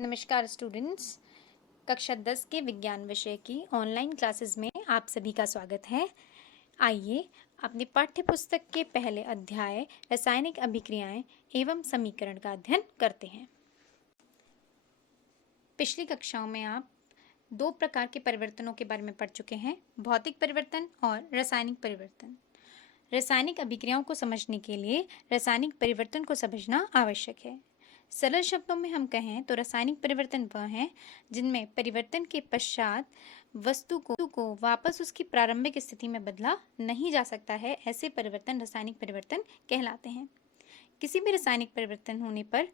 नमस्कार स्टूडेंट्स। कक्षा 10 के विज्ञान विषय की ऑनलाइन क्लासेस में आप सभी का स्वागत है। आइए अपने पाठ्य पुस्तक के पहले अध्याय रासायनिक अभिक्रियाएं एवं समीकरण का अध्ययन करते हैं। पिछली कक्षाओं में आप दो प्रकार के परिवर्तनों के बारे में पढ़ चुके हैं, भौतिक परिवर्तन और रासायनिक परिवर्तन। रासायनिक अभिक्रियाओं को समझने के लिए रासायनिक परिवर्तन को समझना आवश्यक है। सरल शब्दों में हम कहें तो रासायनिक परिवर्तन वह हैं जिनमें परिवर्तन के पश्चात वस्तु को वापस उसकी प्रारंभिक स्थिति में बदला नहीं जा सकता है। ऐसे परिवर्तन रासायनिक परिवर्तन कहलाते हैं। किसी भी रासायनिक परिवर्तन होने पर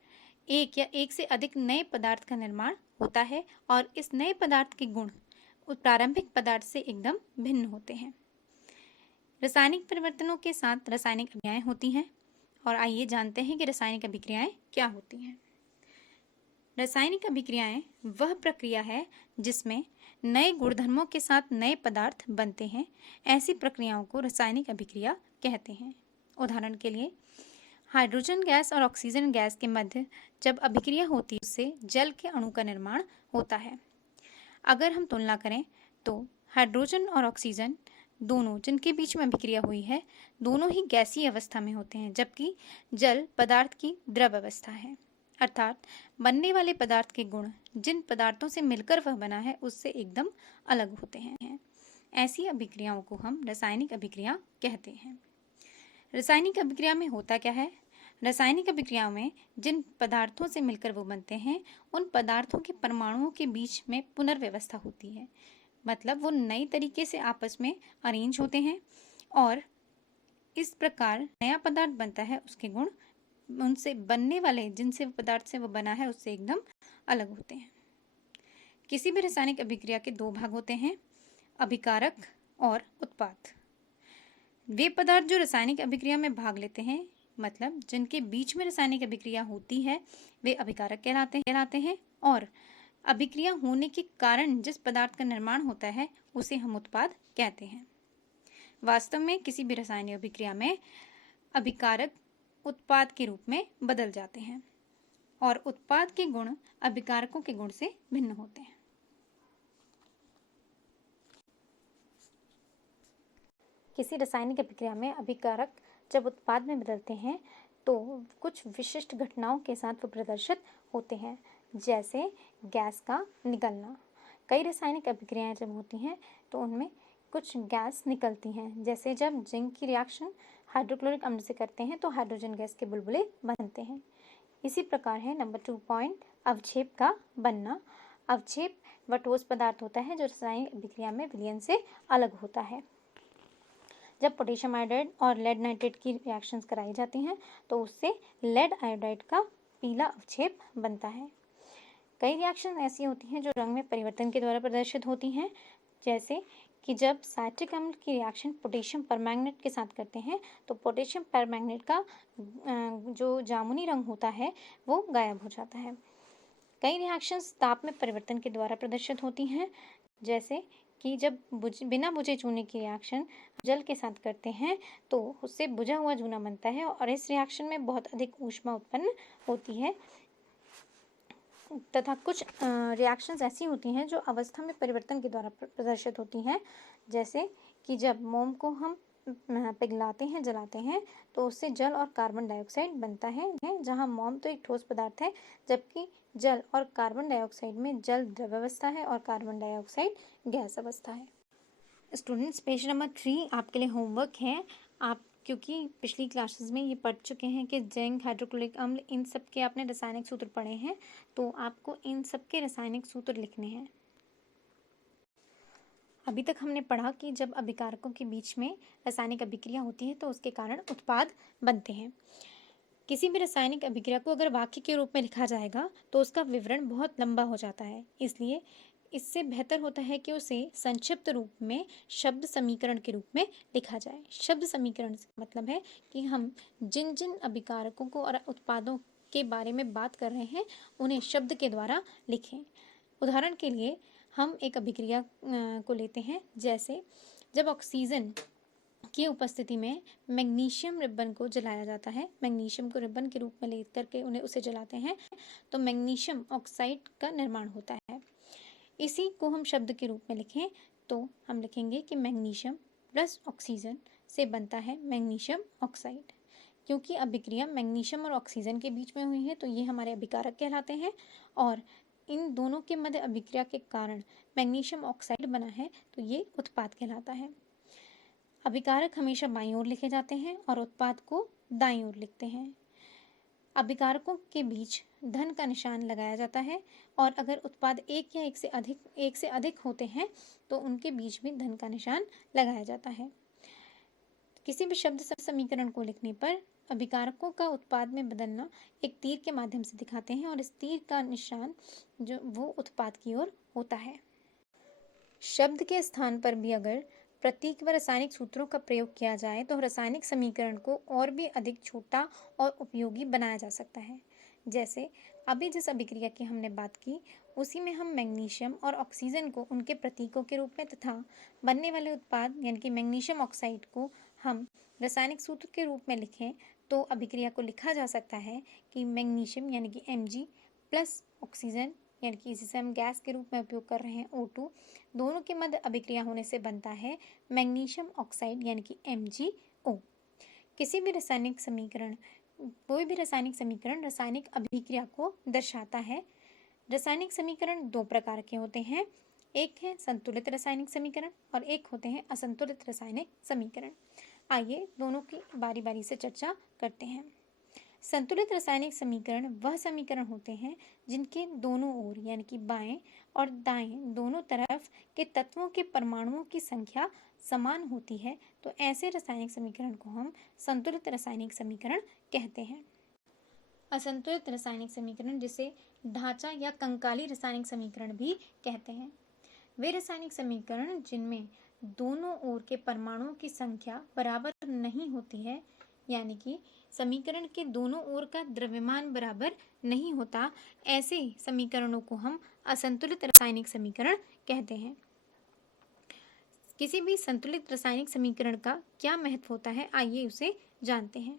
एक या एक से अधिक नए पदार्थ का निर्माण होता है और इस नए पदार्थ के गुण उस प्रारंभिक पदार्थ से एकदम भिन्न होते हैं। रासायनिक परिवर्तनों के साथ रासायनिक अभिक्रियाएं होती हैं और आइए जानते हैं कि रासायनिक अभिक्रियाएं क्या होती हैं। रासायनिक अभिक्रियाएं वह प्रक्रिया है जिसमें नए गुणधर्मों के साथ नए पदार्थ बनते हैं। ऐसी प्रक्रियाओं को रासायनिक अभिक्रिया कहते हैं। उदाहरण के लिए हाइड्रोजन गैस और ऑक्सीजन गैस के मध्य जब अभिक्रिया होती है उससे जल के अणु का निर्माण होता है। अगर हम तुलना करें तो हाइड्रोजन और ऑक्सीजन दोनों जिनके बीच में अभिक्रिया हुई है दोनों ही गैसीय अवस्था में होते हैं, जबकि जल पदार्थ की द्रव अवस्था है। अर्थात बनने वाले पदार्थ के गुण जिन पदार्थों से मिलकर वह बना है उससे एकदम अलग होते हैं। ऐसी अभिक्रियाओं को हम रासायनिक अभिक्रिया कहते हैं। रासायनिक अभिक्रिया में होता क्या है? रासायनिक अभिक्रियाओं में जिन पदार्थों से मिलकर वो बनते हैं उन पदार्थों के परमाणुओं के बीच में पुनर्व्यवस्था होती है। मतलब वो नई तरीके से आपस में अरेंज होते हैं और इस प्रकार नया पदार्थ बनता है। उसके गुण उनसे बनने वाले जिनसे पदार्थ से वो बना है उससे एकदम अलग होते हैं। किसी भी रासायनिक अभिक्रिया के दो भाग होते हैं, अभिकारक और उत्पाद। वे पदार्थ जो रासायनिक अभिक्रिया में भाग लेते हैं, मतलब जिनके बीच में रासायनिक अभिक्रिया होती है, वे अभिकारक कहलाते हैं और अभिक्रिया होने के कारण जिस पदार्थ का निर्माण होता है उसे हम उत्पाद कहते हैं। वास्तव में किसी भी रासायनिक अभिक्रिया में अभिकारक उत्पाद के रूप में बदल जाते हैं और उत्पाद के गुण अभिकारकों के गुण से भिन्न होते हैं। किसी रासायनिक अभिक्रिया में अभिकारक जब उत्पाद में बदलते हैं तो कुछ विशिष्ट घटनाओं के साथ वो प्रदर्शित होते हैं, जैसे गैस का निकलना। कई रासायनिक अभिक्रियाएं जब होती हैं तो उनमें कुछ गैस निकलती हैं, जैसे जब जिंक की रिएक्शन हाइड्रोक्लोरिक अम्ल से करते हैं तो हाइड्रोजन गैस के बुलबुले बनते हैं। इसी प्रकार है नंबर 2 पॉइंट, अवक्षेप का बनना। अवक्षेप वह ठोस पदार्थ होता है जो रासायनिक अभिक्रिया में विलयन से अलग होता है। जब पोटेशियम आयोडाइड और लेड नाइट्रेट की रिएक्शंस कराई जाती हैं तो उससे लेड आयोडाइड का पीला अवक्षेप बनता है। कई रिएक्शन ऐसी होती हैं जो रंग में परिवर्तन के द्वारा प्रदर्शित होती हैं, जैसे कि जब साइट्रिक अम्ल की रिएक्शन पोटेशियम परमैंगनेट के साथ करते हैं तो पोटेशियम परमैंगनेट का जो जामुनी रंग होता है वो गायब हो जाता है। कई रिएक्शंस ताप में परिवर्तन के द्वारा प्रदर्शित होती हैं, जैसे कि जब बिना बुझे चूने की रिएक्शन जल के साथ करते हैं तो उससे बुझा हुआ चूना बनता है और इस रिएक्शन में बहुत अधिक ऊष्मा उत्पन्न होती है। तथा कुछ रिएक्शंस ऐसी होती हैं जो अवस्था में परिवर्तन के द्वारा प्रदर्शित होती हैं, जैसे कि जब मोम को हम पिघलाते हैं, जलाते हैं तो उससे जल और कार्बन डाइऑक्साइड बनता है, जहां मोम तो एक ठोस पदार्थ है जबकि जल और कार्बन डाइऑक्साइड में जल द्रव अवस्था है और कार्बन डाइऑक्साइड गैस अवस्था है। स्टूडेंट्स, पेज नंबर 3 आपके लिए होमवर्क है। आप क्योंकि पिछली क्लासेस में ये पढ़ चुके हैं कि जिंक, हाइड्रोक्लोरिक अम्ल, इन सब के आपने रासायनिक सूत्र पढ़े हैं, तो आपको इन सब के रासायनिक सूत्र लिखने हैं। अभी तक हमने पढ़ा कि जब अभिकारकों के बीच में रासायनिक अभिक्रिया होती है तो उसके कारण उत्पाद बनते हैं। किसी भी रासायनिक अभिक्रिया को अगर वाक्य के रूप में लिखा जाएगा तो उसका विवरण बहुत लंबा हो जाता है, इसलिए इससे बेहतर होता है कि उसे संक्षिप्त रूप में शब्द समीकरण के रूप में लिखा जाए। शब्द समीकरण से मतलब है कि हम जिन जिन अभिकारकों को और उत्पादों के बारे में बात कर रहे हैं उन्हें शब्द के द्वारा लिखें। उदाहरण के लिए हम एक अभिक्रिया को लेते हैं, जैसे जब ऑक्सीजन की उपस्थिति में मैग्नीशियम रिबन को जलाया जाता है। मैग्नीशियम को रिबन के रूप में लेकर के उसे जलाते हैं तो मैग्नीशियम ऑक्साइड का निर्माण होता है। इसी को हम शब्द के रूप में लिखें तो हम लिखेंगे कि मैग्नीशियम प्लस ऑक्सीजन से बनता है मैग्नीशियम ऑक्साइड। क्योंकि अभिक्रिया मैग्नीशियम और ऑक्सीजन के बीच में हुई है तो ये हमारे अभिकारक कहलाते हैं और इन दोनों के मध्य अभिक्रिया के कारण मैग्नीशियम ऑक्साइड बना है तो ये उत्पाद कहलाता है। अभिकारक हमेशा बाईं ओर लिखे जाते हैं और उत्पाद को दाईं ओर लिखते हैं। अभिकारकों के बीच धन का निशान लगाया जाता है और अगर उत्पाद एक या एक से अधिक होते हैं तो उनके बीच में धन का निशान लगाया जाता है। किसी भी शब्द समीकरण को लिखने पर अभिकारकों का उत्पाद में बदलना एक तीर के माध्यम से दिखाते हैं और इस तीर का निशान जो वो उत्पाद की ओर होता है। शब्द के स्थान पर भी अगर प्रतीक व रासायनिक सूत्रों का प्रयोग किया जाए तो रासायनिक समीकरण को और भी अधिक छोटा और उपयोगी बनाया जा सकता है। जैसे अभी जिस अभिक्रिया की हमने बात की उसी में हम मैग्नीशियम और ऑक्सीजन को उनके प्रतीकों के रूप में तथा बनने वाले उत्पाद यानी कि मैग्नीशियम ऑक्साइड को हम रासायनिक सूत्र के रूप में लिखें तो अभिक्रिया को लिखा जा सकता है कि मैग्नीशियम यानी कि Mg प्लस ऑक्सीजन यानी कि जिसे हम गैस के रूप में उपयोग कर रहे हैं O2 दोनों के मध्य अभिक्रिया होने से बनता है मैग्नीशियम ऑक्साइड यानी कि MgO। किसी भी रासायनिक समीकरण कोई भी रासायनिक समीकरण रासायनिक अभिक्रिया को दर्शाता है। रासायनिक समीकरण दो प्रकार के होते हैं, एक है संतुलित रासायनिक समीकरण और एक होते हैं असंतुलित रासायनिक समीकरण। आइए दोनों की बारी बारी से चर्चा करते हैं। संतुलित रासायनिक समीकरण वह समीकरण होते हैं जिनके दोनों ओर यानी कि बाएं और दाएं दोनों तरफ के तत्वों के परमाणुओं की संख्या समान होती है तो ऐसे रासायनिक समीकरण को हम संतुलित रासायनिक समीकरण कहते हैं। असंतुलित रासायनिक समीकरण जिसे ढांचा या कंकाली रासायनिक समीकरण भी कहते हैं वे रासायनिक समीकरण जिनमें दोनों ओर के परमाणुओं की संख्या बराबर नहीं होती है यानी कि समीकरण के दोनों ओर का द्रव्यमान बराबर नहीं होता, ऐसे समीकरणों को हम असंतुलित रासायनिक समीकरण कहते हैं। किसी भी संतुलित रासायनिक समीकरण का क्या महत्व होता है आइए उसे जानते हैं।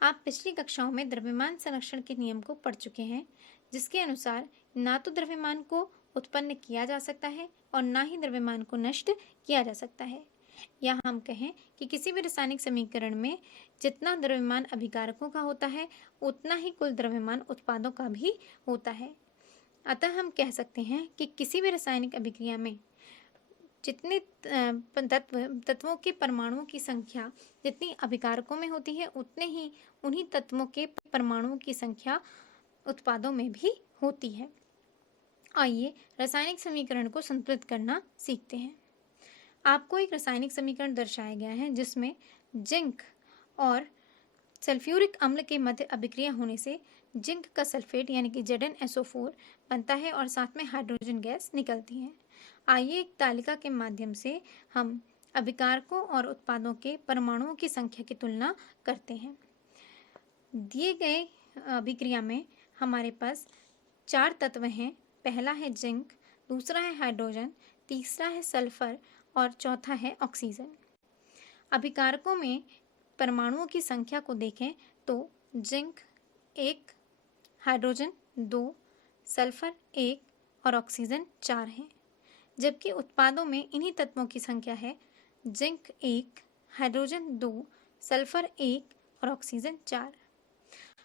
आप पिछली कक्षाओं में द्रव्यमान संरक्षण के नियम को पढ़ चुके हैं जिसके अनुसार ना तो द्रव्यमान को उत्पन्न किया जा सकता है और ना ही द्रव्यमान को नष्ट किया जा सकता है। या हम कहें कि किसी भी रासायनिक समीकरण में जितना द्रव्यमान अभिकारकों का होता है उतना ही कुल द्रव्यमान उत्पादों का भी होता है। अतः हम कह सकते हैं कि किसी भी रासायनिक अभिक्रिया में जितने तत्वों के परमाणुओं की संख्या जितनी अभिकारकों में होती है उतने ही उन्हीं तत्वों के परमाणुओं की संख्या उत्पादों में भी होती है। आइए रासायनिक समीकरण को संतुलित करना सीखते हैं। आपको एक रासायनिक समीकरण दर्शाया गया है जिसमें जिंक और सल्फ्यूरिक अम्ल के मध्य अभिक्रिया होने से जिंक का सल्फेट यानी कि ZnSO4 बनता है और साथ में हाइड्रोजन गैस निकलती है। आइए एक तालिका के माध्यम से हम अभिकारकों और उत्पादों के परमाणुओं की संख्या की तुलना करते हैं। दिए गए अभिक्रिया में हमारे पास 4 तत्व हैं। पहला है जिंक, दूसरा है हाइड्रोजन, तीसरा है सल्फर और चौथा है ऑक्सीजन। अभिकारकों में परमाणुओं की संख्या को देखें तो जिंक 1, हाइड्रोजन 2, सल्फर 1 और ऑक्सीजन 4 हैं, जबकि उत्पादों में इन्हीं तत्वों की संख्या है जिंक 1, हाइड्रोजन 2, सल्फर 1 और ऑक्सीजन 4।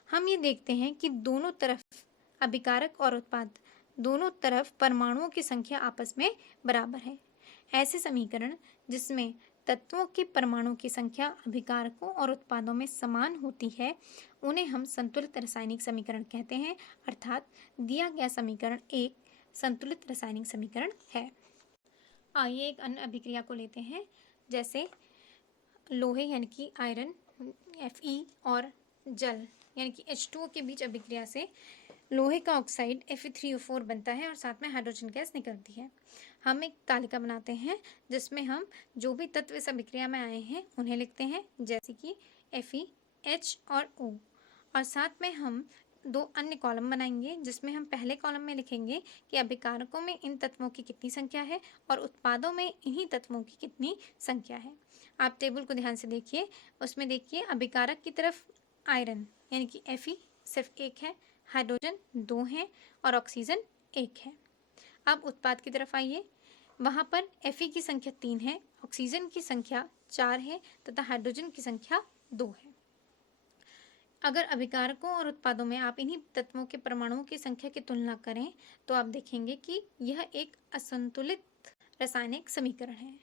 हम ये देखते हैं कि दोनों तरफ अभिकारक और उत्पाद दोनों तरफ परमाणुओं की संख्या आपस में बराबर है। ऐसे समीकरण जिसमें तत्वों के परमाणुओं की संख्या अभिकारकों और उत्पादों में समान होती है उन्हें हम संतुलित रासायनिक समीकरण कहते हैं, अर्थात दिया गया समीकरण एक संतुलित रासायनिक समीकरण है। आइए एक अन्य अभिक्रिया को लेते हैं, जैसे लोहे यानी कि आयरन Fe और जल यानी कि H2O के बीच अभिक्रिया से लोहे का ऑक्साइड Fe3O4 बनता है और साथ में हाइड्रोजन गैस निकलती है। हम एक तालिका बनाते हैं जिसमें हम जो भी तत्व इस अभिक्रिया में आए हैं उन्हें लिखते हैं, जैसे कि Fe, H और O, और साथ में हम दो अन्य कॉलम बनाएंगे जिसमें हम पहले कॉलम में लिखेंगे कि अभिकारकों में इन तत्वों की कितनी संख्या है और उत्पादों में इन्हीं तत्वों की कितनी संख्या है। आप टेबल को ध्यान से देखिए, उसमें देखिए अभिकारक की तरफ आयरन यानी कि Fe सिर्फ एक है, हाइड्रोजन दो हैं और ऑक्सीजन एक है। अब उत्पाद की तरफ आइए, वहाँ पर Fe की संख्या 3 है, ऑक्सीजन की संख्या 4 है तथा हाइड्रोजन की संख्या 2 है। अगर अभिकारकों और उत्पादों में आप इन्हीं तत्वों के परमाणुओं की संख्या की तुलना करें तो आप देखेंगे कि यह एक असंतुलित रासायनिक समीकरण है।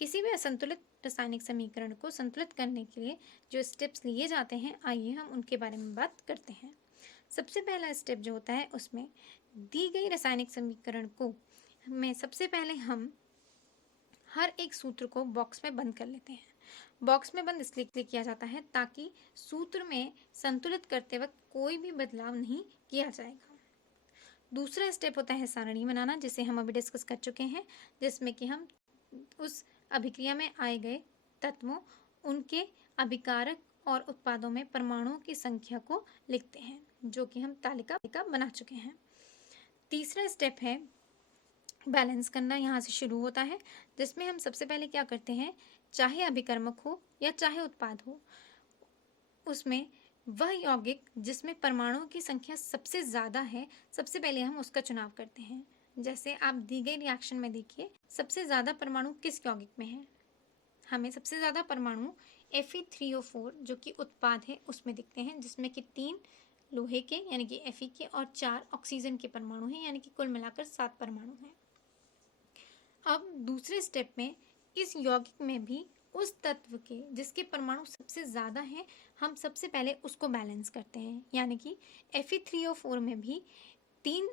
किसी भी असंतुलित रासायनिक समीकरण को संतुलित करने के लिए जो स्टेप्स लिए जाते हैं, आइए हम उनके बारे में बात करते हैं। सबसे पहला स्टेप जो होता है उसमें दी गई रासायनिक समीकरण को सबसे पहले हम हर एक सूत्र को बॉक्स में बंद कर लेते हैं। बॉक्स में बंद इसलिए किया जाता है ताकि सूत्र में संतुलित करते वक्त कोई भी बदलाव नहीं किया जाएगा। दूसरा स्टेप होता है सारणी बनाना, जिसे हम अभी डिस्कस कर चुके हैं, जिसमें कि हम उस अभिक्रिया में आए गए तत्वों, उनके अभिकारक और उत्पादों में परमाणुओं की संख्या को लिखते हैं, जो कि हम तालिका बना चुके हैं। तीसरा स्टेप है बैलेंस करना, यहाँ से शुरू होता है, जिसमें हम सबसे पहले क्या करते हैं, चाहे अभिकर्मक हो या चाहे उत्पाद हो, उसमें वह यौगिक जिसमें परमाणुओं की संख्या सबसे ज़्यादा है, सबसे पहले हम उसका चुनाव करते हैं। जैसे आप दी गई रिएक्शन में देखिए, सबसे ज़्यादा परमाणु किस यौगिक में है, हमें सबसे ज़्यादा परमाणु Fe3O4 जो कि उत्पाद है उसमें दिखते हैं, जिसमें कि 3 लोहे के यानी कि Fe के और 4 ऑक्सीजन के परमाणु हैं, यानी कि कुल मिलाकर 7 परमाणु हैं। अब दूसरे स्टेप में इस यौगिक में भी उस तत्व के जिसके परमाणु सबसे ज़्यादा हैं, हम सबसे पहले उसको बैलेंस करते हैं, यानी कि Fe3O4 में भी 3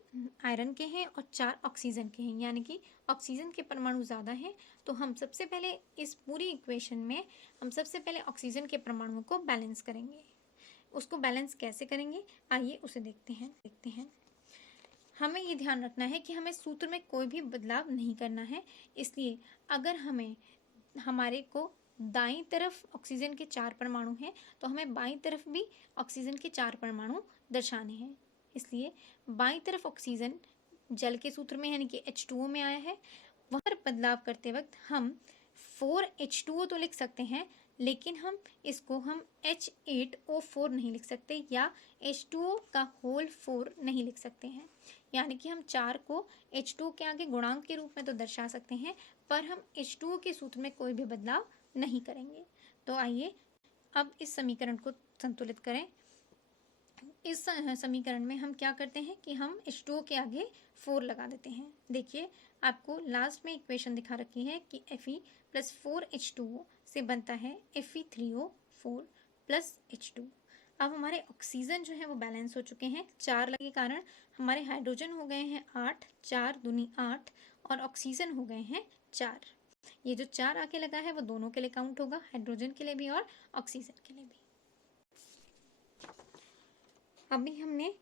आयरन के हैं और 4 ऑक्सीजन के हैं, यानी कि ऑक्सीजन के परमाणु ज़्यादा हैं। तो हम सबसे पहले इस पूरी इक्वेशन में हम सबसे पहले ऑक्सीजन के परमाणुओं को बैलेंस करेंगे। उसको बैलेंस कैसे करेंगे, आइए उसे देखते हैं। हमें ये ध्यान रखना है कि हमें सूत्र में कोई भी बदलाव नहीं करना है, इसलिए अगर हमारे को दाईं तरफ ऑक्सीजन के 4 परमाणु हैं तो हमें बाईं तरफ भी ऑक्सीजन के 4 परमाणु दर्शाने हैं। इसलिए बाईं तरफ ऑक्सीजन जल के सूत्र में यानी कि H2O में आया है, वहाँ पर बदलाव करते वक्त हम 4H2O तो लिख सकते हैं, लेकिन हम इसको H8O4 नहीं लिख सकते या H2O का होल 4 नहीं लिख सकते हैं। यानी कि हम 4 को H2O के आगे गुणांक के रूप में तो दर्शा सकते हैं, पर हम H2O के सूत्र में कोई भी बदलाव नहीं करेंगे। तो आइए अब इस समीकरण को संतुलित करें। इस समीकरण में हम क्या करते हैं कि हम H2O के आगे 4 लगा देते हैं। देखिए, आपको लास्ट में इक्वेशन दिखा रखी है कि Fe प्लस 4H2O से बनता है Fe3O4 प्लस H2। अब हमारे ऑक्सीजन जो है वो बैलेंस हो चुके हैं। 4 लगने के कारण हमारे हाइड्रोजन हो गए हैं 8, 4 दूनी 8 और ऑक्सीजन हो गए हैं 4। ये जो 4 आके लगा है वो दोनों के लिए काउंट होगा, हाइड्रोजन के लिए भी और ऑक्सीजन के लिए भी। अभी हमने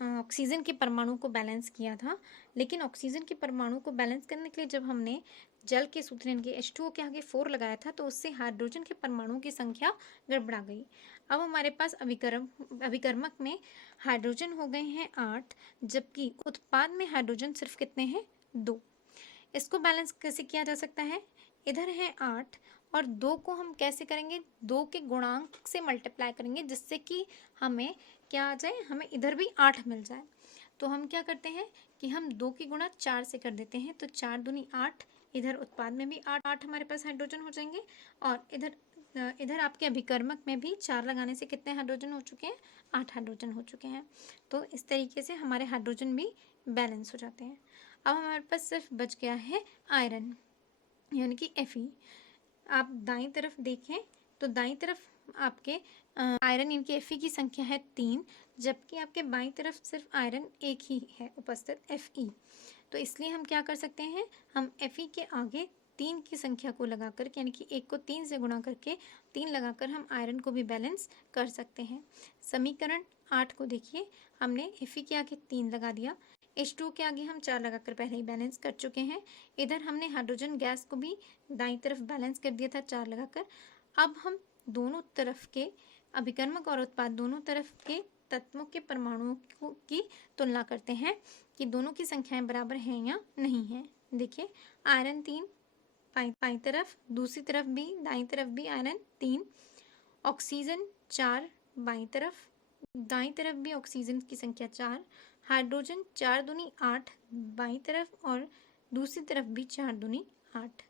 ऑक्सीजन के परमाणु को बैलेंस किया था, लेकिन ऑक्सीजन के परमाणु को बैलेंस करने के लिए जब हमने जल के सूत्र यानी कि H2O के आगे 4 लगाया था तो उससे हाइड्रोजन के परमाणुओं की संख्या गड़बड़ा गई। अब हमारे पास अभिकर्मक में हाइड्रोजन हो गए हैं 8, जबकि उत्पाद में हाइड्रोजन सिर्फ कितने हैं, 2। इसको बैलेंस कैसे किया जा सकता है, इधर है 8 और 2 को हम कैसे करेंगे, 2 के गुणांक से मल्टीप्लाई करेंगे, जिससे कि हमें क्या आ जाए, हमें इधर भी 8 मिल जाए। तो हम क्या करते हैं कि हम 2 की गुणा 4 से कर देते हैं, तो 4 दूनी 8, इधर उत्पाद में भी 8 हमारे पास हाइड्रोजन हो जाएंगे और इधर आपके अभिकर्मक में भी 4 लगाने से कितने हाइड्रोजन हो चुके हैं, 8 हाइड्रोजन हो चुके हैं। तो इस तरीके से हमारे हाइड्रोजन भी बैलेंस हो जाते हैं। अब हमारे पास सिर्फ बच गया है आयरन यानी कि Fe। आप दाईं तरफ देखें तो दाईं तरफ आपके आयरन यानी कि Fe की संख्या है 3, जबकि आपके बाईं तरफ सिर्फ आयरन एक ही है उपस्थित, Fe। तो इसलिए हम क्या कर सकते हैं, हम Fe के आगे 3 की संख्या को लगाकर यानी कि 1 को 3 से गुणा करके 3 लगाकर हम आयरन को भी बैलेंस कर सकते हैं। समीकरण 8 को देखिए, हमने Fe के आगे 3 लगा दिया, H2O के आगे हम 4 लगाकर पहले ही बैलेंस कर चुके हैं। इधर हमने हाइड्रोजन गैस को भी दाईं तरफ बैलेंस कर दिया था 4 लगाकर। अब हम दोनों तरफ के अभिकर्मक और उत्पाद दोनों तरफ के तत्वों के परमाणुओं की तुलना करते हैं कि दोनों की संख्याएं बराबर हैं या नहीं है। देखिए, आयरन 3 बाईं तरफ, दूसरी तरफ भी, दाईं तरफ भी आयरन 3, ऑक्सीजन 4 बाईं तरफ, दाईं तरफ भी ऑक्सीजन की संख्या 4, हाइड्रोजन 4 दूनी 8 बाईं तरफ और दूसरी तरफ भी 4 दूनी 8।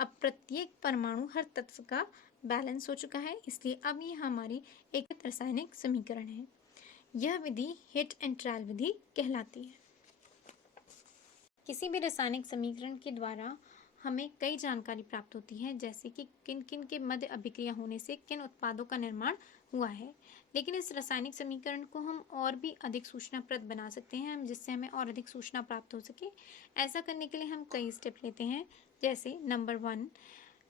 अब प्रत्येक परमाणु हर तत्व का बैलेंस हो चुका है, इसलिए अब ये हमारी एक रासायनिक समीकरण है। यह विधि हिट एंड ट्रायल विधि कहलाती है। किसी भी रासायनिक समीकरण के द्वारा हमें कई जानकारी प्राप्त होती है, जैसे कि किन किन के मध्य अभिक्रिया होने से किन उत्पादों का निर्माण हुआ है। लेकिन इस रासायनिक समीकरण को हम और भी अधिक सूचनाप्रद बना सकते हैं, जिससे हमें और अधिक सूचना प्राप्त हो सके। ऐसा करने के लिए हम कई स्टेप लेते हैं। जैसे नंबर 1,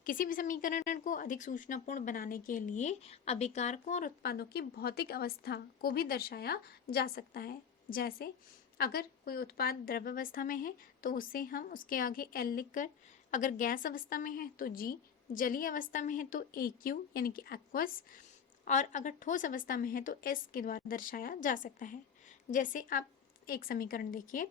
किसी भी समीकरण को अधिक सूचनापूर्ण बनाने के लिए अभिकारकों और उत्पादों की भौतिक अवस्था को भी दर्शाया जा सकता है। जैसे अगर कोई उत्पाद द्रव अवस्था में है तो उससे हम उसके आगे L लिखकर, अगर गैस अवस्था में है तो G, जलीय अवस्था में है तो AQ यानी कि एक्वस, और अगर ठोस अवस्था में है तो S के द्वारा दर्शाया जा सकता है। जैसे आप एक समीकरण देखिए,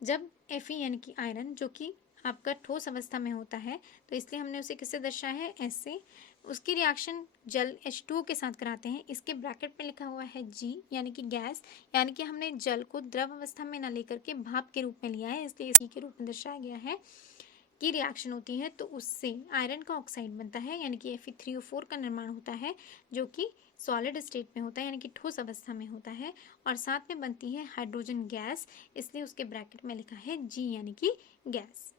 जब Fe यानी कि आयरन जो कि आपका ठोस अवस्था में होता है तो इसलिए हमने उसे किससे दर्शाया है, S से। उसकी रिएक्शन जल H2O के साथ कराते हैं, इसके ब्रैकेट में लिखा हुआ है G यानी कि गैस, यानी कि हमने जल को द्रव अवस्था में न लेकर के भाप के रूप में लिया है, इसलिए इसी के रूप में दर्शाया गया है। की रिएक्शन होती है तो उससे आयरन का ऑक्साइड बनता है, यानी कि Fe3O4 का निर्माण होता है, जो कि सॉलिड स्टेट में होता है यानी कि ठोस अवस्था में होता है, और साथ में बनती है हाइड्रोजन गैस, इसलिए उसके ब्रैकेट में लिखा है G यानी कि गैस।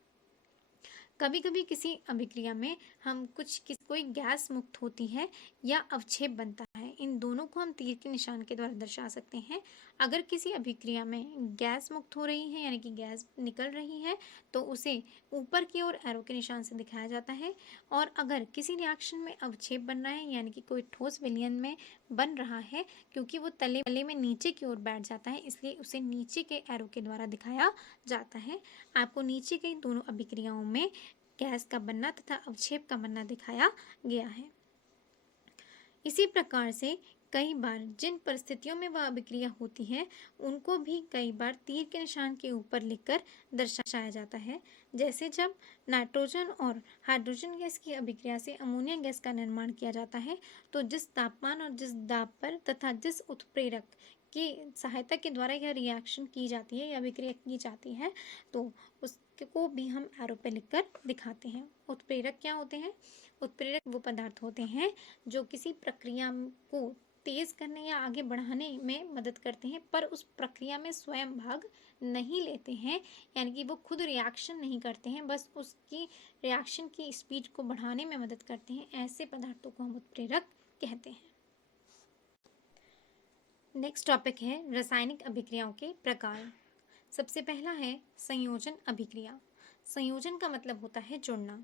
कभी कभी किसी अभिक्रिया में हम कोई गैस मुक्त होती है या अवक्षेप बनता है, इन दोनों को हम तीर के निशान के द्वारा दर्शा सकते हैं। अगर किसी अभिक्रिया में गैस मुक्त हो रही है यानी कि गैस निकल रही है तो उसे ऊपर की ओर एरो के निशान से दिखाया जाता है, और अगर किसी रिएक्शन में अवक्षेप बन रहा है यानी कि कोई ठोस विलयन में बन रहा है, क्योंकि वो तले में नीचे की ओर बैठ जाता है, इसलिए उसे नीचे के एरो के द्वारा दिखाया जाता है। आपको नीचे के दोनों अभिक्रियाओं में गैस का बनना तथा अवक्षेप का बनना दिखाया गया है। इसी प्रकार से कई बार जिन परिस्थितियों में वह अभिक्रिया होती है उनको भी कई बार तीर के निशान के ऊपर लिखकर दर्शाया जाता है। जैसे जब नाइट्रोजन और हाइड्रोजन गैस की अभिक्रिया से अमोनिया गैस का निर्माण किया जाता है तो जिस तापमान और जिस दाब पर तथा जिस उत्प्रेरक की सहायता के द्वारा यह रिएक्शन की जाती है या अभिक्रिया की जाती है तो उसको भी हम एरो पे लिखकर दिखाते हैं। उत्प्रेरक क्या होते हैं? उत्प्रेरक वो पदार्थ होते हैं जो किसी प्रक्रिया को तेज करने या आगे बढ़ाने में मदद करते हैं, पर उस प्रक्रिया में स्वयं भाग नहीं लेते हैं, यानी कि वो खुद रिएक्शन नहीं करते हैं, बस उसकी रिएक्शन की स्पीड को बढ़ाने में मदद करते हैं। ऐसे पदार्थों को हम उत्प्रेरक कहते हैं। नेक्स्ट टॉपिक है रासायनिक अभिक्रियाओं के प्रकार। सबसे पहला है संयोजन अभिक्रिया। संयोजन का मतलब होता है जुड़ना।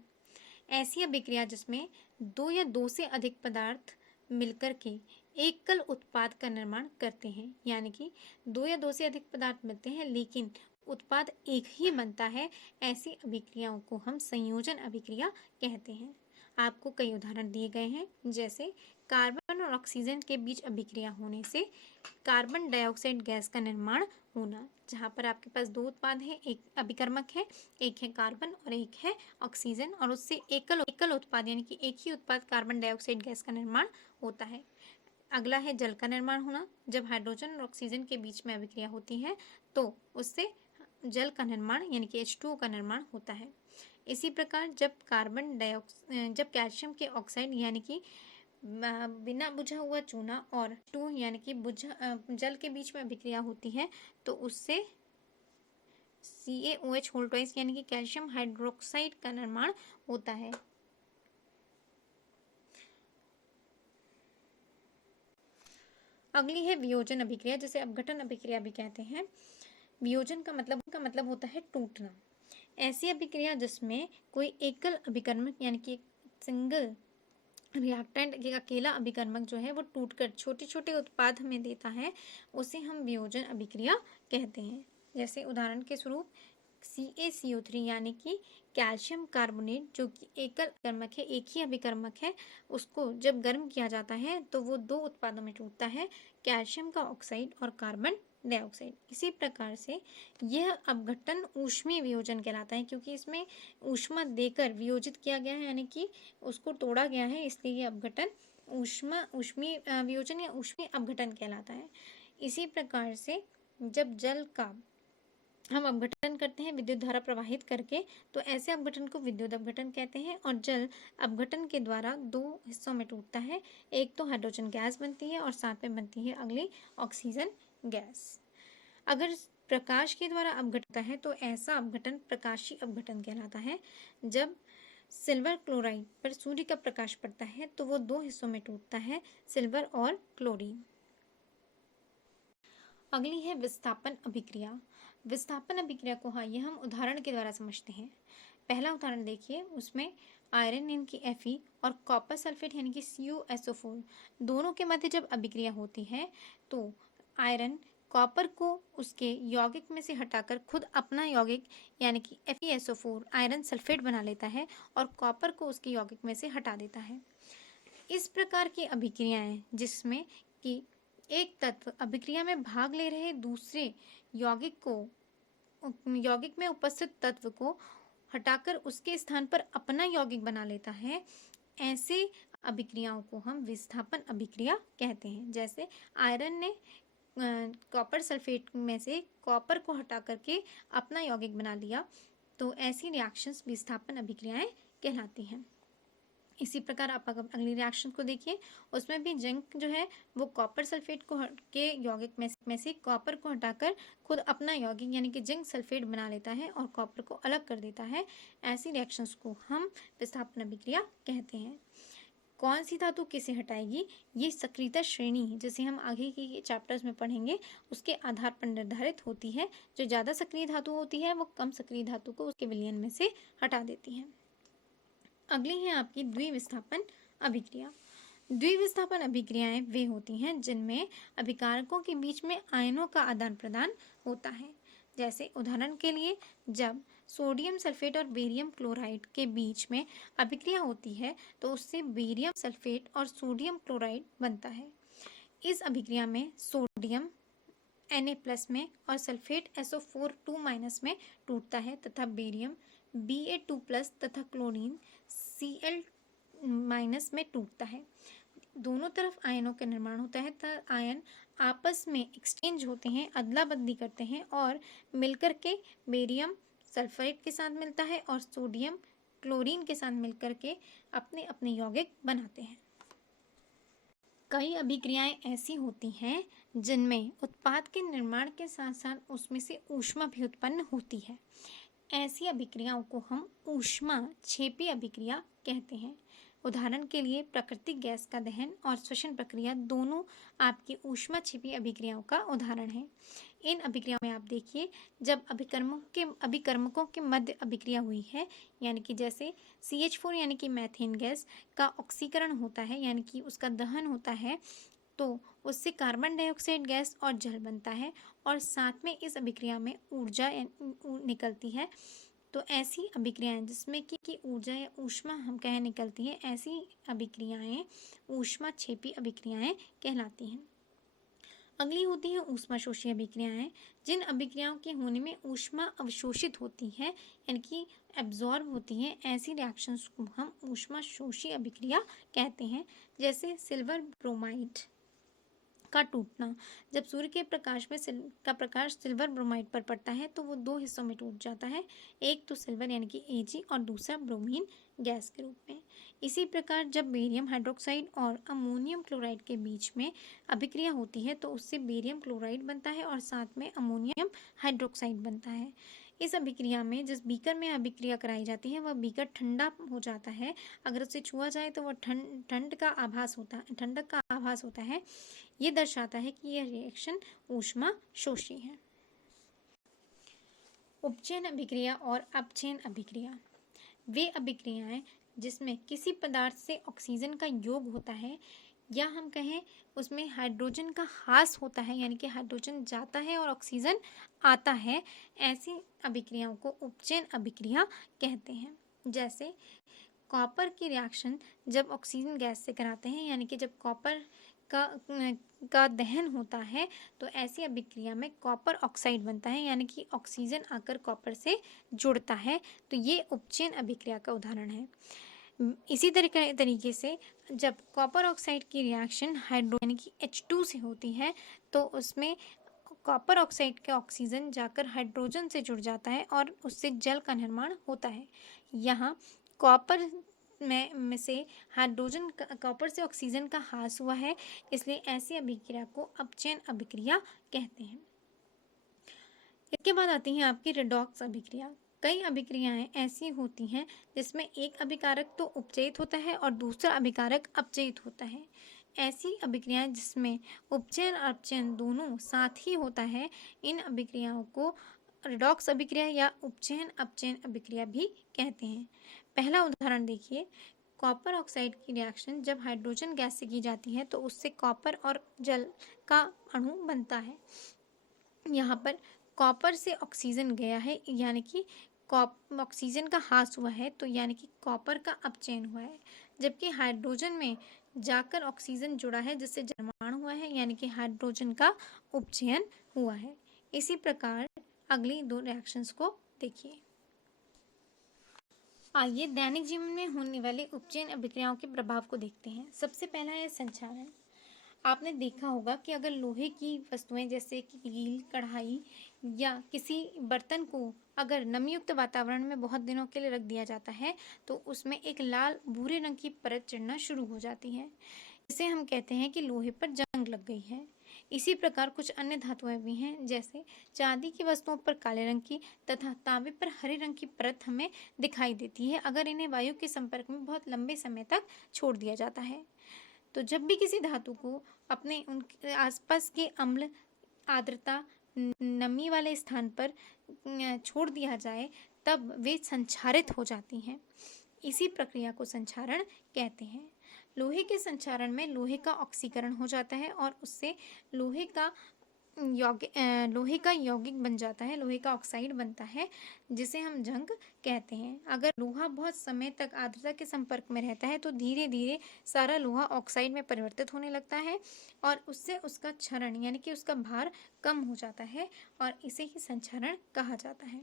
ऐसी अभिक्रिया जिसमें दो या दो से अधिक पदार्थ मिलकर के एकल उत्पाद का निर्माण करते हैं, यानी कि दो या दो से अधिक पदार्थ मिलते हैं लेकिन उत्पाद एक ही बनता है, ऐसी अभिक्रियाओं को हम संयोजन अभिक्रिया कहते हैं। आपको कई उदाहरण दिए गए हैं, जैसे कार्बन और ऑक्सीजन के बीच अभिक्रिया होने से कार्बन डाइऑक्साइड गैस का निर्माण होना, जहाँ पर आपके पास दो उत्पाद हैं, एक अभिकर्मक है, एक है कार्बन और एक है ऑक्सीजन, और उससे एकल उत्पाद यानी कि एक ही उत्पाद कार्बन डाइऑक्साइड गैस का निर्माण होता है। अगला है जल का निर्माण होना। जब हाइड्रोजन और ऑक्सीजन के बीच में अभिक्रिया होती है तो उससे जल का निर्माण यानी कि H2O का निर्माण होता है। इसी प्रकार जब कैल्शियम के ऑक्साइड यानी कि बिना बुझा हुआ चूना और टू यानी कि जल के बीच में अभिक्रिया होती है तो उससे CaOH यानी कि कैल्शियम हाइड्रोक्साइड का निर्माण होता है। अगली है वियोजन अभिक्रिया, जिसे अपघटन अभिक्रिया भी कहते हैं। वियोजन का मतलब होता है टूटना। ऐसी अभिक्रिया जिसमें कोई एकल अभिकर्मक यानी कि सिंगल रिएक्टेंट, एक अकेला अभिकर्मक जो है वो टूटकर छोटे छोटे उत्पाद हमें देता है, उसे हम वियोजन अभिक्रिया कहते हैं। जैसे उदाहरण के स्वरूप CaCO3 यानी कि कैल्शियम कार्बोनेट जो कि एकल कर्मक है, एक ही अभिकर्मक है, उसको जब गर्म किया जाता है तो वो दो उत्पादों में टूटता है, कैल्शियम का ऑक्साइड और कार्बन डाइऑक्साइड। इसी प्रकार से यह अपघटन ऊष्मीय वियोजन कहलाता है, क्योंकि इसमें ऊष्मा देकर वियोजित किया गया है, यानी कि उसको तोड़ा गया है, इसलिए ये अपघटन ऊष्मीय वियोजन या ऊष्मीय अपघटन कहलाता है। इसी प्रकार से जब जल का हम अपघटन करते हैं विद्युत धारा प्रवाहित करके, तो ऐसे अपघटन को विद्युत अपघटन कहते हैं। और जल अपघटन के द्वारा दो हिस्सों में टूटता है, एक तो हाइड्रोजन गैस बनती है और साथ में बनती है अगली ऑक्सीजन गैस। अगर प्रकाश के द्वारा अपघटता है तो ऐसा अपघटन प्रकाशीय अपघटन कहलाता है। जब सिल्वर क्लोराइड पर सूर्य का प्रकाश पड़ता है तो वो दो हिस्सों में टूटता है, सिल्वर और क्लोरीन। अगली है विस्थापन अभिक्रिया। विस्थापन अभिक्रिया को ये हम उदाहरण के द्वारा समझते हैं। पहला उदाहरण देखिए, उसमें आयरन यानी कि Fe और कॉपर सल्फेट यानी कि CuSO4 दोनों के मध्य जब अभिक्रिया होती है तो आयरन कॉपर को उसके यौगिक में से हटाकर खुद अपना यौगिक यानी कि FeSO4 आयरन सल्फेट बना लेता है और कॉपर को उसके यौगिक में से हटा देता है। इस प्रकार की अभिक्रियाएं जिसमें कि एक तत्व अभिक्रिया में भाग ले रहे दूसरे यौगिक में उपस्थित तत्व को हटाकर उसके स्थान पर अपना यौगिक बना लेता है, ऐसे अभिक्रियाओं को हम विस्थापन अभिक्रिया कहते हैं। जैसे आयरन ने कॉपर सल्फेट में से कॉपर को हटा करके अपना यौगिक बना लिया, तो ऐसी रिएक्शंस विस्थापन अभिक्रियाएं कहलाती हैं। इसी प्रकार आप अगली रिएक्शन को देखिए, उसमें भी जिंक जो है वो कॉपर सल्फेट के यौगिक में से कॉपर को हटाकर खुद अपना यौगिक यानी कि जिंक सल्फेट बना लेता है और कॉपर को अलग कर देता है। ऐसी रिएक्शंस को हम विस्थापन अभिक्रिया कहते हैं। कौन सी धातु किसे हटाएगी, ये सक्रियता श्रेणी जिसे हम आगे के चैप्टर्स में पढ़ेंगे उसके आधार पर निर्धारित होती है। जो ज़्यादा सक्रिय धातु होती है वो कम सक्रिय धातु को उसके विलयन में से हटा देती है। अगली है आपकी द्विविस्थापन अभिक्रिया। द्विविस्थापन अभिक्रियाएं वे होती हैं जिनमें अभिकारकों के बीच में आयनों का आदान प्रदान होता है। जैसे उदाहरण के लिए, जब सोडियम सल्फेट और बेरियम क्लोराइड के बीच में अभिक्रिया होती है तो उससे बेरियम सल्फेट और सोडियम क्लोराइड बनता है। इस अभिक्रिया में सोडियम Na+ में और सल्फेट SO4 2- में टूटता है तथा बेरियम Ba2+ तथा क्लोरीन Cl- में टूटता है। दोनों तरफ आयनों का निर्माण होता है तथा आयन आपस में एक्सचेंज होते हैं, अदला बदली करते हैं और मिलकर के बेरियम सल्फेट के साथ मिलता है और सोडियम क्लोरीन के साथ मिलकर के अपने अपने यौगिक बनाते हैं। कई अभिक्रियाएं ऐसी होती हैं जिनमें उत्पाद के निर्माण के साथ साथ उसमें से ऊष्मा भी उत्पन्न होती है। ऐसी अभिक्रियाओं को हम ऊष्माक्षेपी अभिक्रिया कहते हैं। उदाहरण के लिए प्राकृतिक गैस का दहन और श्वसन प्रक्रिया दोनों आपकी ऊष्माक्षेपी अभिक्रियाओं का उदाहरण है। इन अभिक्रियाओं में आप देखिए, जब अभिकर्मकों के मध्य अभिक्रिया हुई है, यानी कि जैसे CH4 यानी कि मीथेन गैस का ऑक्सीकरण होता है यानी कि उसका दहन होता है, तो उससे कार्बन डाइऑक्साइड गैस और जल बनता है और साथ में इस अभिक्रिया में ऊर्जा निकलती है। तो ऐसी अभिक्रियाएं जिसमें कि ऊर्जा या ऊष्मा हम कह निकलती है, ऐसी अभिक्रियाएं ऊष्माक्षेपी अभिक्रियाएं कहलाती हैं। अगली होती है ऊष्माशोषी अभिक्रियाएं, जिन अभिक्रियाओं के होने में ऊष्मा अवशोषित होती है यानी कि एब्जॉर्ब होती हैं। ऐसी रिएक्शंस को हम ऊष्माशोषी अभिक्रिया कहते हैं। जैसे सिल्वर ब्रोमाइड का टूटना, जब सूर्य के प्रकाश में प्रकाश सिल्वर ब्रोमाइड पर पड़ता है तो वो दो हिस्सों में टूट जाता है, एक तो सिल्वर यानी कि Ag और दूसरा ब्रोमीन गैस के रूप में। इसी प्रकार जब बेरियम हाइड्रोक्साइड और अमोनियम क्लोराइड के बीच में अभिक्रिया होती है तो उससे बेरियम क्लोराइड बनता है और साथ में अमोनियम हाइड्रोक्साइड बनता है। इस अभिक्रिया में जिस बीकर में अभिक्रिया कराई जाती है वह बीकर ठंडा हो जाता है, अगर उसे छुआ जाए तो वह ठंडक का आभास होता है। ये दर्शाता है कि यह रिएक्शन ऊष्माशोषी है। उपचयन अभिक्रिया और अपचयन अभिक्रिया वे अभिक्रियाएं जिसमें किसी पदार्थ से ऑक्सीजन का योग होता है या हम कहें उसमें हाइड्रोजन का ह्रास होता है, यानी कि हाइड्रोजन जाता है और ऑक्सीजन आता है। ऐसी अभिक्रियाओं को उपचयन अभिक्रिया कहते हैं। जैसे कॉपर की रिएक्शन जब ऑक्सीजन गैस से कराते हैं, यानी कि जब कॉपर का दहन होता है तो ऐसी अभिक्रिया में कॉपर ऑक्साइड बनता है, यानी कि ऑक्सीजन आकर कॉपर से जुड़ता है। तो ये उपचयन अभिक्रिया का उदाहरण है। इसी तरीके से जब कॉपर ऑक्साइड की रिएक्शन हाइड्रो यानी कि H2 से होती है तो उसमें कॉपर ऑक्साइड का ऑक्सीजन जाकर हाइड्रोजन से जुड़ जाता है और उससे जल का निर्माण होता है। यहाँ कॉपर में से हाइड्रोजन कॉपर से ऑक्सीजन का ह्रास हुआ है, इसलिए ऐसी अभिक्रिया को अपचयन अभिक्रिया कहते हैं। इसके बाद आती है आपकी रेडॉक्स अभिक्रिया। कई अभिक्रियाएं ऐसी होती हैं जिसमें एक अभिकारक तो उपचयित होता है और दूसरा अभिकारक अपचयित होता है। ऐसी अभिक्रियाएं जिसमें उपचयन और अपचयन दोनों साथ ही होता है, इन अभिक्रियाओं को रेडॉक्स अभिक्रिया या उपचयन अपचयन अभिक्रिया भी कहते हैं। पहला उदाहरण देखिए, कॉपर ऑक्साइड की रिएक्शन जब हाइड्रोजन गैस से की जाती है तो उससे कॉपर और जल का अणु बनता है। यहाँ पर कॉपर से ऑक्सीजन गया है, यानी कि ऑक्सीजन का ह्रास हुआ है, तो यानी कि कॉपर का अपचयन हुआ है। जबकि हाइड्रोजन में जाकर ऑक्सीजन जुड़ा है जिससे जलमाण हुआ है, यानी कि हाइड्रोजन का उपचयन हुआ है। इसी प्रकार अगली दो रिएक्शंस को देखिए। आइए दैनिक जीवन में होने वाले उपचयन अभिक्रियाओं के प्रभाव को देखते हैं। सबसे पहला है संक्षारण। आपने देखा होगा कि अगर लोहे की वस्तुएं जैसे कि कील, कढ़ाई या किसी बर्तन को अगर नमीयुक्त वातावरण में बहुत दिनों के लिए रख दिया जाता है तो उसमें एक लाल भूरे रंग की परत चढ़ना शुरू हो जाती है। इसे हम कहते हैं कि लोहे पर जंग लग गई है। इसी प्रकार कुछ अन्य धातुएं भी हैं, जैसे चांदी की वस्तुओं पर काले रंग की तथा तांबे पर हरे रंग की परत हमें दिखाई देती है अगर इन्हें वायु के संपर्क में बहुत लंबे समय तक छोड़ दिया जाता है। तो जब भी किसी धातु को अपने उनके आसपास के अम्ल, आर्द्रता, नमी वाले स्थान पर छोड़ दिया जाए तब वे संक्षारित हो जाती हैं। इसी प्रक्रिया को संक्षारण कहते हैं। लोहे के संक्षारण में लोहे का ऑक्सीकरण हो जाता है और उससे लोहे का यौगिक बन जाता है, लोहे का ऑक्साइड बनता है जिसे हम जंग कहते हैं। अगर लोहा बहुत समय तक आर्द्रता के संपर्क में रहता है तो धीरे धीरे सारा लोहा ऑक्साइड में परिवर्तित होने लगता है और उससे उसका क्षरण यानी कि उसका भार कम हो जाता है और इसे ही संक्षारण कहा जाता है।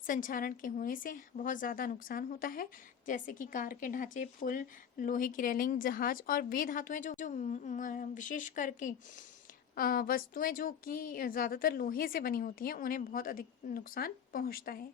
संक्षारण के होने से बहुत ज़्यादा नुकसान होता है, जैसे कि कार के ढांचे, पुल, लोहे की रेलिंग, जहाज और वे धातुएं जो विशेष करके वस्तुएं जो कि ज़्यादातर लोहे से बनी होती हैं उन्हें बहुत अधिक नुकसान पहुंचता है।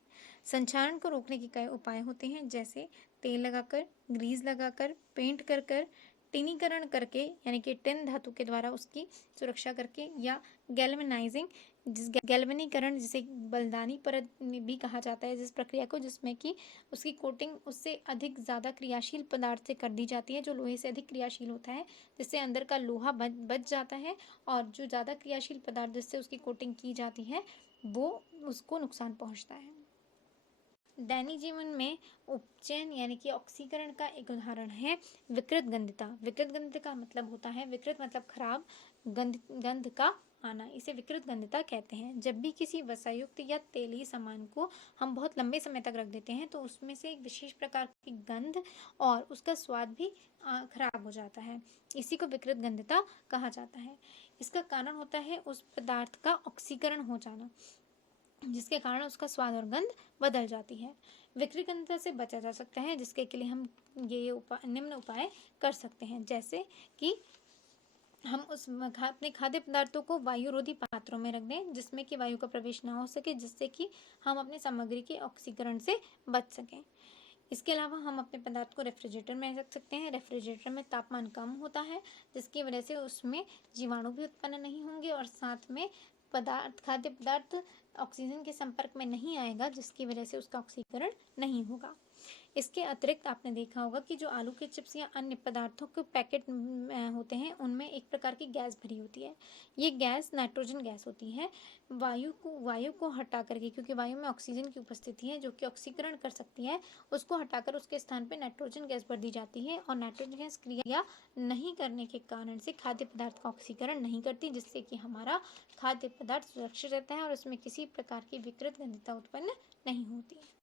संक्षारण को रोकने के कई उपाय होते हैं, जैसे तेल लगाकर, ग्रीस लगाकर, पेंट कर कर, टिनीकरण करके यानी कि टिन धातु के द्वारा उसकी सुरक्षा करके, या गैल्वेनाइजिंग गैल्वेनीकरण जिसे बलदानी परत भी कहा जाता है, जिस प्रक्रिया को जिसमें कि उसकी कोटिंग उससे अधिक ज़्यादा क्रियाशील पदार्थ से कर दी जाती है जो लोहे से अधिक क्रियाशील होता है, जिससे अंदर का लोहा बच जाता है और जो ज़्यादा क्रियाशील पदार्थ जिससे उसकी कोटिंग की जाती है वो उसको नुकसान पहुंचता है। दैनिक जीवन में उपचयन यानी कि ऑक्सीकरण का एक उदाहरण है विकृत गंधता। विकृत गंधता का मतलब होता है, विकृत मतलब खराब, गंध का आना, इसे विकृत गंधता कहते हैं। जब भी किसी वसायुक्त या तेली सामान को हम बहुत लंबे समय तक रख देते हैं तो उसमें से एक विशेष प्रकार की गंध और उसका स्वाद भी खराब हो जाता है, इसी को विकृत गंधता कहा जाता है। इसका कारण होता है उस पदार्थ का ऑक्सीकरण हो जाना, जिसके कारण उसका स्वाद और गंध बदल जाती है। विकृत गंधता से बचा जा सकता है, जिसके लिए हम ये निम्न उपाय कर सकते हैं, जैसे कि हम अपने खाद्य पदार्थों को वायुरोधी पात्रों में रख दें जिसमें कि वायु का प्रवेश ना हो सके, जिससे कि हम अपनी सामग्री के ऑक्सीकरण से बच सकें। इसके अलावा हम अपने पदार्थ को रेफ्रिजरेटर में रख सकते हैं। रेफ्रिजरेटर में तापमान कम होता है जिसकी वजह से उसमें जीवाणु भी उत्पन्न नहीं होंगे और साथ में खाद्य पदार्थ ऑक्सीजन के संपर्क में नहीं आएगा, जिसकी वजह से उसका ऑक्सीकरण नहीं होगा। इसके अतिरिक्त आपने देखा होगा कि जो आलू के चिप्स या अन्य पदार्थों के पैकेट होते हैं उनमें एक प्रकार की गैस भरी होती है। ये गैस नाइट्रोजन गैस होती है। वायु को हटा करके, क्योंकि वायु में ऑक्सीजन की उपस्थिति है जो कि ऑक्सीकरण कर सकती है, उसको हटाकर उसके स्थान पर नाइट्रोजन गैस भर दी जाती है और नाइट्रोजन गैस क्रिया नहीं करने के कारण से खाद्य पदार्थ का ऑक्सीकरण नहीं करती, जिससे कि हमारा खाद्य पदार्थ सुरक्षित रहता है और उसमें किसी प्रकार की विकृत गंधता उत्पन्न नहीं होती है।